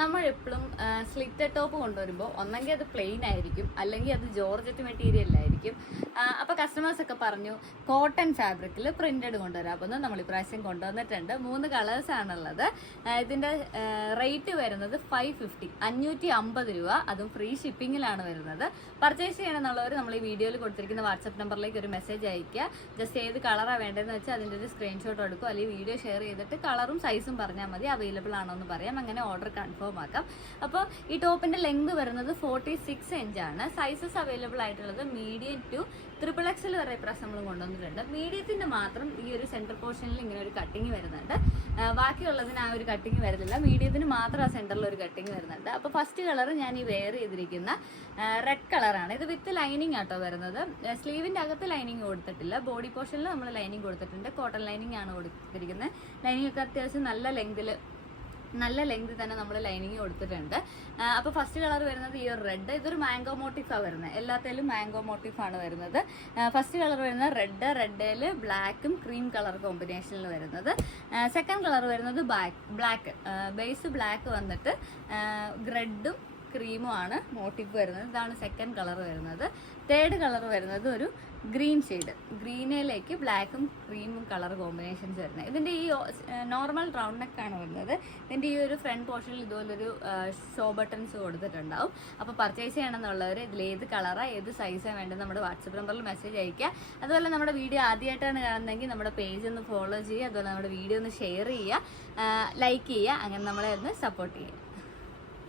നമ്മളെപ്പോഴും slitted top കൊണ്ടുവരുമ്പോൾ ഒന്നെങ്കിൽ അത് പ്ലെയിൻ ആയിരിക്കും, അല്ലെങ്കിൽ അത് ജോർജറ്റ് മെറ്റീരിയലായിരിക്കും. അപ്പോൾ കസ്റ്റമേഴ്സൊക്കെ പറഞ്ഞു കോട്ടൺ ഫാബ്രിക്കിൽ പ്രിന്റഡ് കൊണ്ടുവരാം. അപ്പോൾ നമ്മൾ ഇപ്രാവശ്യം കൊണ്ടുവന്നിട്ടുണ്ട്. 3 കളേഴ്സാണുള്ളത്. ഇതിൻ്റെ റേറ്റ് വരുന്നത് 550 രൂപ, അതും ഫ്രീ ഷിപ്പിങ്ങിലാണ് വരുന്നത്. പർച്ചേസ് ചെയ്യണമെന്നുള്ളവർ നമ്മൾ ഈ വീഡിയോയിൽ കൊടുത്തിരിക്കുന്ന വാട്സപ്പ് നമ്പറിലേക്ക് ഒരു മെസ്സേജ് അയക്കുക. ജസ്റ്റ് ഏത് കളറാണ് വേണ്ടതെന്ന് വെച്ചാൽ അതിൻ്റെ ഒരു സ്ക്രീൻഷോട്ട് എടുക്കും, അല്ലെങ്കിൽ വീഡിയോ ഷെയർ ചെയ്തിട്ട് കളറും സൈസും പറഞ്ഞാൽ മതി. അവൈലബിൾ ആണോ എന്ന് പറയാം, അങ്ങനെ ഓർഡർ കൺഫേം ആക്കാം. അപ്പോൾ ഈ ടോപ്പിന്റെ ലെങ്ത് വരുന്നത് 46 ഇഞ്ചാണ്. സൈസസ് അവൈലബിൾ ആയിട്ടുള്ളത് മീഡിയം ടു XXL വരെ ഇപ്രാവശ്യം നമ്മൾ കൊണ്ടുവന്നിട്ടുണ്ട്. മീഡിയത്തിന്റെ മാത്രം ഈ ഒരു സെന്റർ പോർഷനിൽ ഇങ്ങനെ ഒരു കട്ടിങ് വരുന്നുണ്ട്. ബാക്കിയുള്ളതിന് ആ ഒരു കട്ടിങ് വരുന്നില്ല. മീഡിയത്തിന് മാത്രം ആ സെന്ററിൽ ഒരു കട്ടിങ് വരുന്നുണ്ട്. അപ്പോൾ ഫസ്റ്റ് കളർ ഞാൻ ഈ വെയർ ചെയ്തിരിക്കുന്ന റെഡ് കളറാണ്. ഇത് വിത്ത് ലൈനിങ് ആട്ടോ വരുന്നത്. സ്ലീവിന്റെ അകത്ത് ലൈനിങ് കൊടുത്തിട്ടില്ല. ബോഡി പോർഷനിൽ നമ്മൾ ലൈനിങ് കൊടുത്തിട്ടുണ്ട്. കോട്ടൺ ലൈനിങ് ആണ് കൊടുത്തിരിക്കുന്നത്. ലൈനിങ് ഒക്കെ അത്യാവശ്യം നല്ല ലെങ്ത് തന്നെ നമ്മൾ ലൈനിങ് കൊടുത്തിട്ടുണ്ട്. അപ്പോൾ ഫസ്റ്റ് കളർ വരുന്നത് ഈ ഒരു റെഡ്. ഇതൊരു മാംഗോ മോട്ടീഫാണ് വരുന്നത്. എല്ലാത്തിലും മാംഗോ മോട്ടീഫാണ് വരുന്നത്. ഫസ്റ്റ് കളർ വരുന്നത് റെഡിൽ ബ്ലാക്കും ക്രീം കളർ കോമ്പിനേഷനിൽ വരുന്നത്. സെക്കൻഡ് കളർ വരുന്നത് ബ്ലാക്ക്, ബേസ് ബ്ലാക്ക് വന്നിട്ട് റെഡും ക്രീമും ആണ് മോട്ടീഫ് വരുന്നത്. ഇതാണ് സെക്കൻഡ് കളർ വരുന്നത്. തേർഡ് കളർ വരുന്നത് ഒരു ഗ്രീൻ ഷെയ്ഡ്, ഗ്രീനിലേക്ക് ബ്ലാക്കും ക്രീമും കളർ കോമ്പിനേഷൻസ് വരുന്നത്. ഇതിൻ്റെ ഈ നോർമൽ റൗണ്ട് നെക്കാണ് വരുന്നത്. ഇതിൻ്റെ ഈ ഒരു ഫ്രണ്ട് പോർഷനിൽ ഇതുപോലൊരു ഷോ ബട്ടൺസ് കൊടുത്തിട്ടുണ്ടാവും. അപ്പോൾ പർച്ചേസ് ചെയ്യണമെന്നുള്ളവർ ഇതിലേത് കളറാണ് ഏത് സൈസാണ് വേണ്ടത് നമ്മുടെ വാട്സപ്പ് നമ്പറിൽ മെസ്സേജ് അയയ്ക്കുക. അതുപോലെ നമ്മുടെ വീഡിയോ ആദ്യമായിട്ടാണ് കാണുന്നതെങ്കിൽ നമ്മുടെ പേജ് ഒന്ന് ഫോളോ ചെയ്യുക. അതുപോലെ നമ്മുടെ വീഡിയോ ഒന്ന് ഷെയർ ചെയ്യുക, ലൈക്ക് ചെയ്യുക. അങ്ങനെ നമ്മളെ ഒന്ന് സപ്പോർട്ട് ചെയ്യുക.